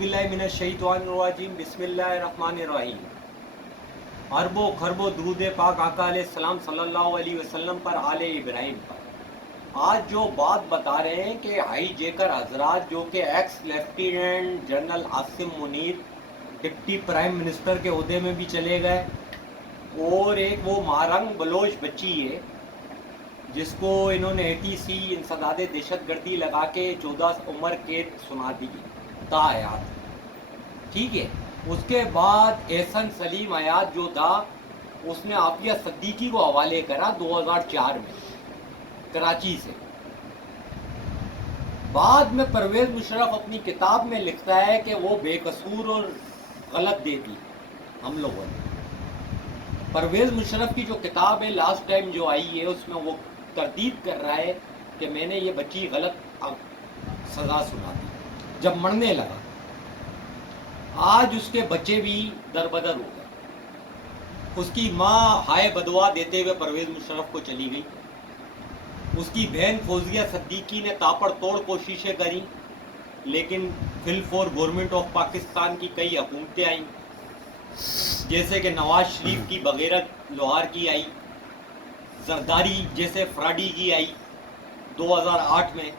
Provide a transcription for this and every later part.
बिल्लाहि मिनश शैतानिर्रजीम बिस्मिल्लाहिर्रहमानिर्रहीम। अरबों खरबों दुरूद पाक आका अलैहिस्सलाम सल्लल्लाहु अलैहि वसल्लम पर, आले इब्राहिम पर। आज जो बात बता रहे हैं कि हाई जेकर हजरात जो कि x lieutenant general Asim Munir deputy prime minister के ओहदे में भी चले गए, और एक वो मारंग बलोच बच्ची है जिसको इन्होंने ATC इंसदाद दहशतगर्दी लगा के 14 उम्र कैद सुना दी तायात, ठीक है। उसके बाद एहसन सलीम हयात जो था उसने आफिया सिद्दीकी को हवाले करा 2004 में कराची से। बाद में परवेज मुशर्रफ अपनी किताब में लिखता है कि वो बेकसूर और गलत देती हम लोगों ने। परवेज मुशर्रफ की जो किताब है लास्ट टाइम जो आई है उसमें वो तरदीद कर रहा है कि मैंने ये बच्ची गलत सज़ा सुना दी जब मरने लगा। आज उसके बच्चे भी दरबदर हो गए। उसकी माँ हाय बदवा देते हुए परवेज मुशर्रफ को चली गई। उसकी बहन फौजिया सिद्दीकी ने तापड़ तोड़ कोशिशें करी, लेकिन फिल फॉर गवर्नमेंट ऑफ पाकिस्तान की कई हुकूमतें आईं, जैसे कि नवाज शरीफ की बगैरत लोहार की आई, जरदारी जैसे फ्राडी की आई 2008 में,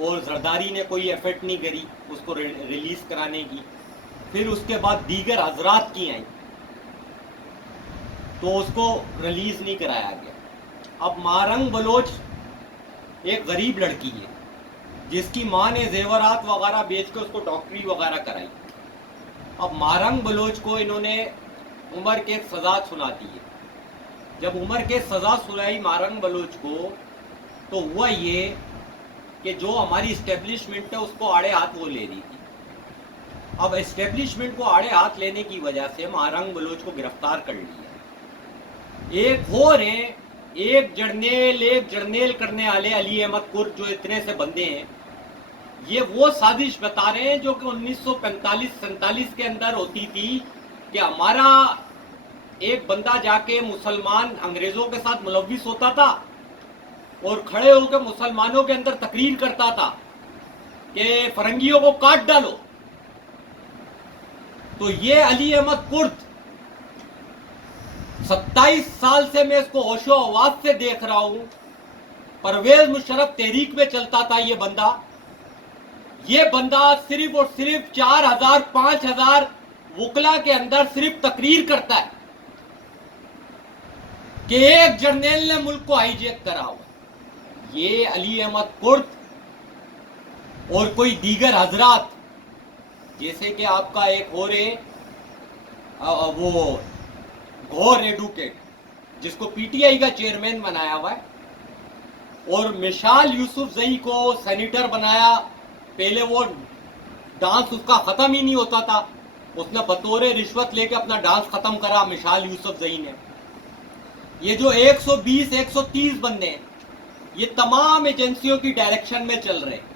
और जरदारी ने कोई एफर्ट नहीं करी उसको रिलीज कराने की। फिर उसके बाद दीगर हजरात की आई तो उसको रिलीज नहीं कराया गया। अब मारंग बलोच एक गरीब लड़की है जिसकी माँ ने जेवरात वगैरह बेच के उसको डॉक्टरी वगैरह कराई। अब मारंग बलोच को इन्होंने उम्र कैद सजा सुना दी है। जब उम्र कैद सजा सुनाई मारंग बलोच को तो हुआ ये कि जो हमारी इस्टेब्लिशमेंट है उसको आड़े हाथ वो ले रही थी। अब इस्टेब्लिशमेंट को आड़े हाथ लेने की वजह से मारंग बलोच को गिरफ्तार कर लिया। एक और है, एक जर्नेल करने वाले अली अहमद कुर्द, जो इतने से बंदे हैं, ये वो साजिश बता रहे हैं जो कि 1945-47 के अंदर होती थी कि हमारा एक बंदा जाके मुसलमान अंग्रेजों के साथ मुलव्विस होता था और खड़े होकर मुसलमानों के अंदर तकरीर करता था कि फरंगियों को काट डालो। तो ये अली अहमद कुर्द 27 साल से मैं इसको होशो हवास से देख रहा हूं। परवेज मुशर्रफ तहरीक में चलता था ये बंदा सिर्फ और सिर्फ 4000-5000 वकला के अंदर सिर्फ तकरीर करता है कि एक जर्नल ने मुल्क को हाईजैक करा हुआ। ये अली अहमद कुर्द और कोई दीगर हजरात, जैसे कि आपका एक और है वो गौर एडवोकेट जिसको PTI का चेयरमैन बनाया हुआ है, और मिशाल यूसुफ जई को सेनेटर बनाया। पहले वो डांस उसका खत्म ही नहीं होता था, उसने बतौर रिश्वत लेके अपना डांस खत्म करा मिशाल यूसुफ जई ने। ये जो 120-130 बंदे हैं ये तमाम एजेंसियों की डायरेक्शन में चल रहे हैं।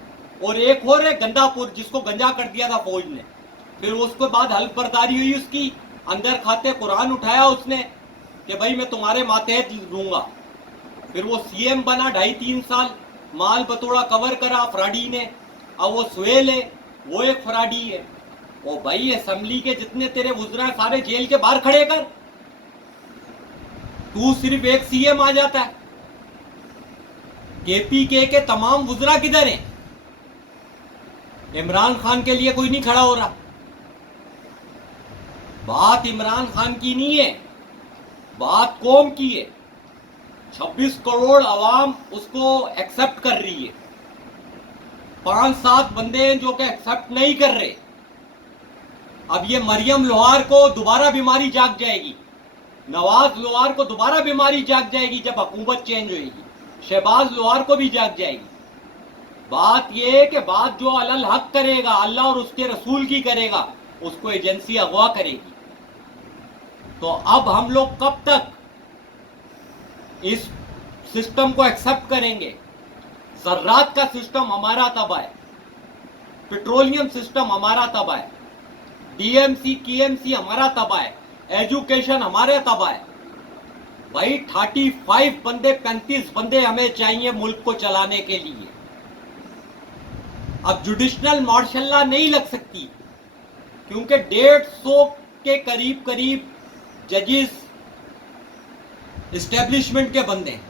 और एक और है गंदापुर जिसको गंजा कर दिया था फौज ने, फिर उसके बाद हल्फ बर्दारी हुई उसकी, अंदर खाते कुरान उठाया उसने कि भाई मैं तुम्हारे मातहत लूंगा। फिर वो CM बना 2.5-3 साल, माल बतौड़ा कवर करा फ्राडी ने। अब वो सुहेल है, वो एक फ्राडी है। ओ भाई असेंबली के जितने तेरे वुज़रा सारे जेल के बाहर खड़े कर, तू सिर्फ एक CM आ जाता है। KPK के तमाम वुज़रा किधर हैं? इमरान खान के लिए कोई नहीं खड़ा हो रहा। बात इमरान खान की नहीं है, बात कौम की है। 26 करोड़ अवाम उसको एक्सेप्ट कर रही है, 5-7 बंदे हैं जो कि एक्सेप्ट नहीं कर रहे। अब ये मरियम लोहार को दोबारा बीमारी जाग जाएगी, नवाज लोहार को दोबारा बीमारी जाग जाएगी जब हुकूमत चेंज होगी, शहबाज लोहार को भी जाग जाएगी। बात यह है कि बात जो अलल हक करेगा, अल्लाह और उसके रसूल की करेगा, उसको एजेंसी अगवा करेगी। तो अब हम लोग कब तक इस सिस्टम को एक्सेप्ट करेंगे? ज़र्रात का सिस्टम हमारा तबाह है, पेट्रोलियम सिस्टम हमारा तबाह है, DMC KMC हमारा तबाह है, एजुकेशन हमारे तबाह है। भाई 35 बंदे 35 बंदे हमें चाहिए मुल्क को चलाने के लिए। اب جوڈیشنل مارشل لا نہیں لگ سکتی کیونکہ 150 کے قریب ججز اسٹیبلشمنٹ کے بندے ہیں.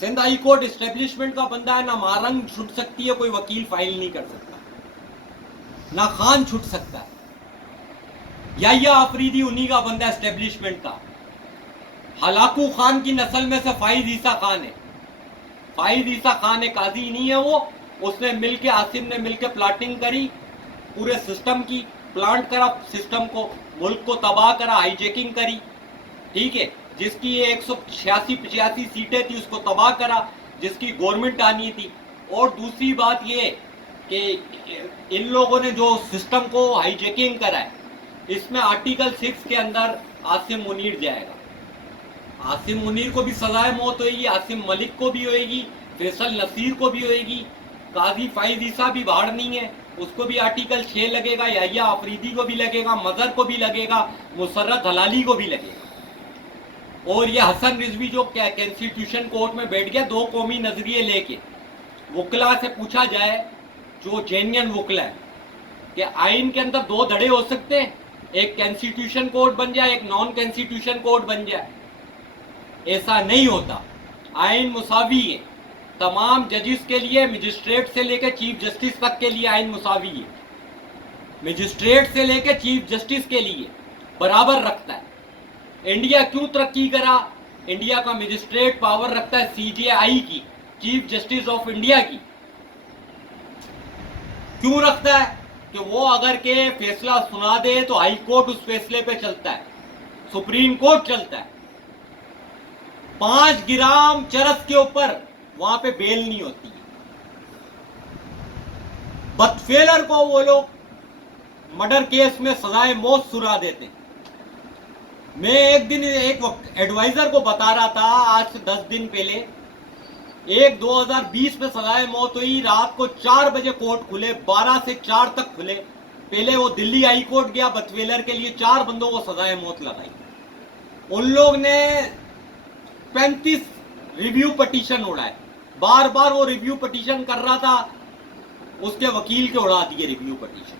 سندھ ہائی کورٹ اسٹیبلشمنٹ کا بندہ ہے. نہ مارنگ چھٹ سکتی ہے, کوئی وکیل فائل نہیں کر سکتا, نہ خان چھٹ سکتا ہے. یا آفریدی انہی کا بندہ ہے اسٹیبلشمنٹ کا. ہلاکو خان کی نسل میں سے فائز عیسیٰ خان ہے. فائز عیسیٰ خان ایک قاضی نہیں ہے, وہ اس نے مل کے, عاصم نے مل کے پلاٹنگ کری پورے سسٹم کی, پلانٹ کرا سسٹم کو, ملک کو تباہ کرا, ہائی جیکنگ کری, ٹھیک ہے, جس کی 186-85 سیٹیں تھی اس کو تباہ کرا, جس کی گورنمنٹ آنی تھی. اور دوسری بات یہ کہ ان لوگوں نے جو سسٹم کو ہائی جیکنگ کرا ہے, اس میں آرٹیکل 6 کے اندر عاصم منیر جائے گا. عاصم منیر کو بھی سزائے موت ہوئے گی, عاصم ملک کو بھی ہوئے گی, فیصل نصیر کو بھی ہوئے گی, قاضی فائز عیسیٰ بھی باہر نہیں ہے, اس کو بھی آرٹیکل 6 لگے گا, یا آفریدی کو بھی لگے گا, مظہر کو بھی لگے گا, مسرت حلالی کو بھی لگے گا. اور یہ حسن رضوی جو کانسٹیٹیوشن کورٹ میں بیٹھ گیا 2 قومی نظریے لے کے, وکلا سے پوچھا جائے جو جینین وکلا ہے کہ آئین کے اندر 2 دھڑے ہو سکتے ہیں, ایک کانسٹیٹیوشن کورٹ بن جائے, ایک نان کانسٹیٹیوشن کورٹ بن جائے. ایسا نہیں ہوتا. آئین مساوی ہے تمام ججز کے لیے, مجسٹریٹ سے لے کے چیف جسٹس تک کے لیے آئین مساوی ہے. مجسٹریٹ سے لے کے چیف جسٹس کے لیے برابر رکھتا ہے. انڈیا کیوں ترقی کرا؟ انڈیا کا مجسٹریٹ پاور رکھتا ہے CJI کی, چیف جسٹس آف انڈیا کی. کیوں رکھتا ہے؟ کہ وہ اگر کہ فیصلہ سنا دے تو ہائی کورٹ اس فیصلے پہ چلتا ہے, سپریم کورٹ چلتا ہے. 5 گرام چرس کے اوپر وہاں پہ بیل نہیں ہوتی ہے. بدفیلر کو وہ لوگ مرڈر کیس میں سزائے موت سنا دیتے ہیں. میں ایک دن ایک ایڈوائزر کو بتا رہا تھا, آج سے 10 دن پہلے, 2020 میں سزائے موت ہوئی. رات کو 4 بجے کورٹ کھلے, 12 سے 4 تک کھلے. پہلے وہ دلی ہائی کورٹ گیا بدفیلر کے لیے, 4 بندوں کو سزائے موت لگائی. ان لوگ نے 35 ریویو پٹیشن اڑائے. بار بار وہ ریویو پٹیشن کر رہا تھا, اس کے وکیل کے اڑا دیے ریویو پٹیشن,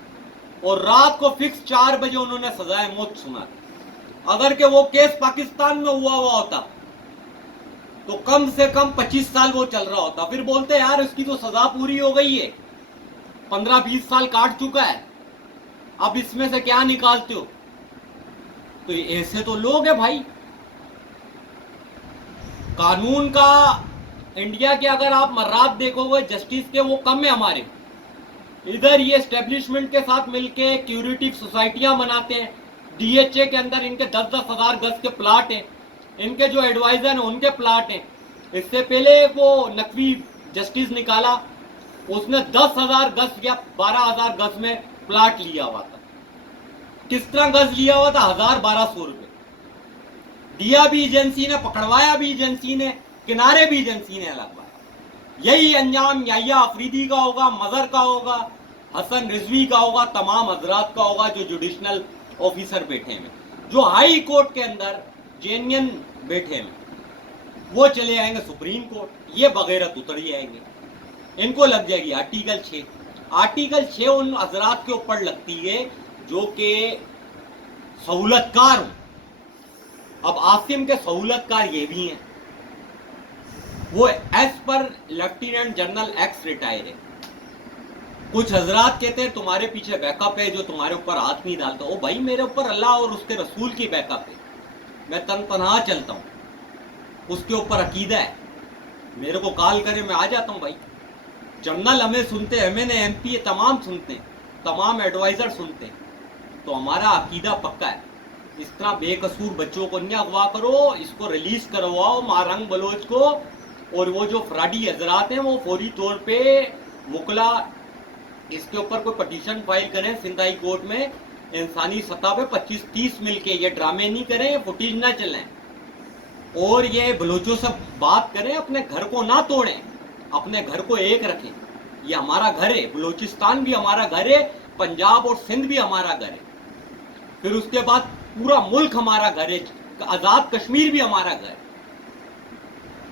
اور رات کو فکس 4 بجے انہوں نے سزائے موت سنا. اگر کہ وہ کیس پاکستان میں ہوا ہوتا تو کم سے کم 25 سال وہ چل رہا ہوتا. پھر بولتے یار اس کی تو سزا پوری ہو گئی ہے, 15-20 سال کاٹ چکا ہے, اب اس میں سے کیا نکالتے ہو؟ تو ایسے تو لوگ ہیں بھائی. قانون کا انڈیا کے اگر آپ مرات دیکھو گے جسٹس کے, وہ کم ہے ہمارے. ادھر یہ اسٹیبلشمنٹ کے ساتھ مل کے کیوریٹیو سوسائٹیاں بناتے ہیں. DHA کے اندر ان کے 10-10 ہزار گز کے پلاٹ ہیں, ان کے جو ایڈوائزر ہیں ان کے پلاٹ ہیں. اس سے پہلے وہ نقوی جسٹس نکالا, اس نے 10,000 گز یا 12,000 گز میں پلاٹ لیا ہوا تھا. کس طرح گز لیا ہوا تھا؟ 1,000-1,200 روپے. دیا بھی ایجنسی نے, پکڑوایا بھی ایجنسی نے, کنارے بھی ایجنسی نے لگوایا. یہی انجام یا آفریدی کا ہوگا, مظہر کا ہوگا, حسن رضوی کا ہوگا, تمام حضرات کا ہوگا جو جوڈیشنل آفیسر بیٹھے ہیں, جو ہائی کورٹ کے اندر جینین بیٹھے ہیں. وہ چلے جائیں گے سپریم کورٹ, یہ بغیرت اتر جائیں گے, ان کو لگ جائے گی آرٹیکل 6. آرٹیکل 6 ان حضرات کے اوپر لگتی ہے جو کہ سہولت کار ہوں. اب عاصم کے سہولت کار یہ بھی ہیں, وہ as per lieutenant general x retire ہے. کچھ حضرات کہتے ہیں تمہارے پیچھے بیک اپ ہے جو تمہارے اوپر ہاتھ نہیں ڈالتا. او بھائی میرے اوپر اللہ اور اس کے رسول کی بیک اپ ہے, میں تنہا چلتا ہوں, اس کے اوپر عقیدہ ہے. میرے کو کال کرے میں آ جاتا ہوں بھائی. جنرل ہمیں سنتے ہیں, MNA MP تمام سنتے ہیں, تمام ایڈوائزر سنتے ہیں, تو ہمارا عقیدہ پکا ہے. اس طرح بے قصور بچوں کو نہیں اغوا کرو, اس کو ریلیز کرواؤ مارنگ بلوچ کو. اور وہ جو فراڈی حضرات ہیں وہ فوری طور پہ وکلا اس کے اوپر کوئی پٹیشن فائل کریں سندھ ہائی کورٹ میں, انسانی سطح پہ 25-30 مل کے. یہ ڈرامے نہیں کریں, فوٹیج نہ چلیں, اور یہ بلوچوں سے بات کریں. اپنے گھر کو نہ توڑیں, اپنے گھر کو ایک رکھیں. یہ ہمارا گھر ہے, بلوچستان بھی ہمارا گھر ہے, پنجاب اور سندھ بھی ہمارا گھر ہے, پھر اس کے بعد پورا ملک ہمارا گھر ہے, آزاد کشمیر بھی ہمارا گھر ہے.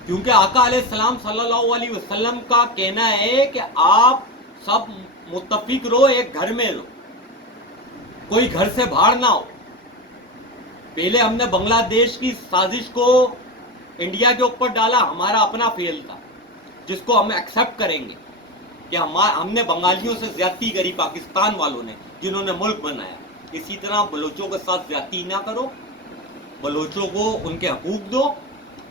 کیونکہ آقا علیہ السلام صلی اللہ علیہ وسلم کا کہنا ہے کہ آپ سب मुत्तफिक रहो, एक घर में रहो, कोई घर से बाहर ना हो। पहले हमने बांग्लादेश की साजिश को इंडिया के ऊपर डाला, हमारा अपना फेल था, जिसको हम एक्सेप्ट करेंगे कि हमने बंगालियों से ज्यादती करी पाकिस्तान वालों ने, जिन्होंने मुल्क बनाया। इसी तरह बलोचों के साथ ज्यादती ना करो, बलोचों को उनके हकूक दो,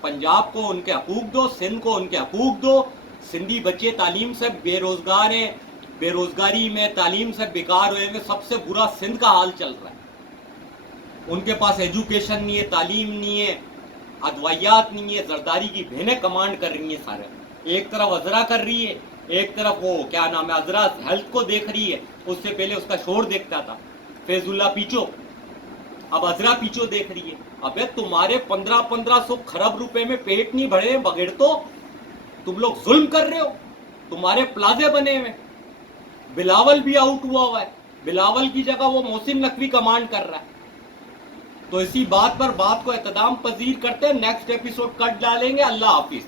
पंजाब को उनके हकूक दो, सिंध को उनके हकूक दो। सिंधी बच्चे तालीम से बेरोजगार हैं, बेरोजगारी में तालीम से बेकार हुए हैं। सबसे बुरा सिंध का हाल चल रहा है। उनके पास एजुकेशन नहीं है, तालीम नहीं है, अदवायात नहीं है, जरदारी की बहनें कमांड कर रही हैं सारे। एक तरफ अजरा कर रही है, एक तरफ वो क्या नाम है अजरा हेल्थ को देख रही है। उससे पहले उसका शोर देखता था फैजुल्ला पीचो, अब अजरा पीचो देख रही है। अबे तुम्हारे 1500 खरब रुपए में पेट नहीं भरे बगैर तो तुम लोग जुल्म कर रहे हो। तुम्हारे प्लाजे बने हुए, बिलावल भी आउट हुआ है, बिलावल की जगह वो मोहसिन नकवी कमांड कर रहा है। तो इसी बात पर बात को एतदाम पजीर करते हैं। नेक्स्ट एपिसोड कट डालेंगे। अल्लाह हाफिज।